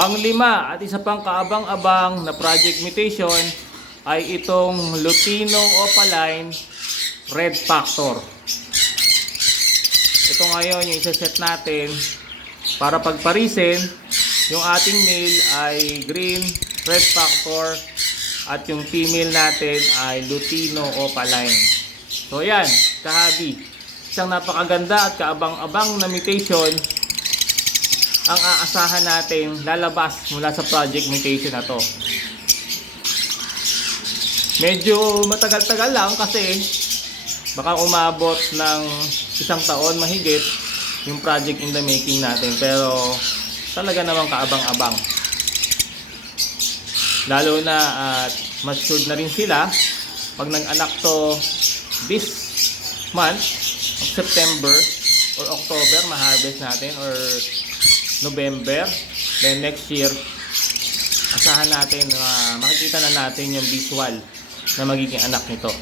Panglima at isa pang kaabang-abang na project mutation ay itong Lutino Opaline Red Factor. Ito ngayon yung isa-set natin para pagparisin. Yung ating male ay green Red Factor at yung female natin ay Lutino Opaline. So yan, kahabi. Isang napakaganda at kaabang-abang na mutation ang aasahan natin lalabas mula sa project mutation na to. Medyo matagal-tagal lang kasi baka umabot ng 1 taon mahigit yung project in the making natin, pero talaga namang kaabang-abang. Lalo na at matured na rin sila pag nag-anak to this month of September or October, ma-harvest natin, or November, then next year asahan natin makikita na natin yung visual na magiging anak nito.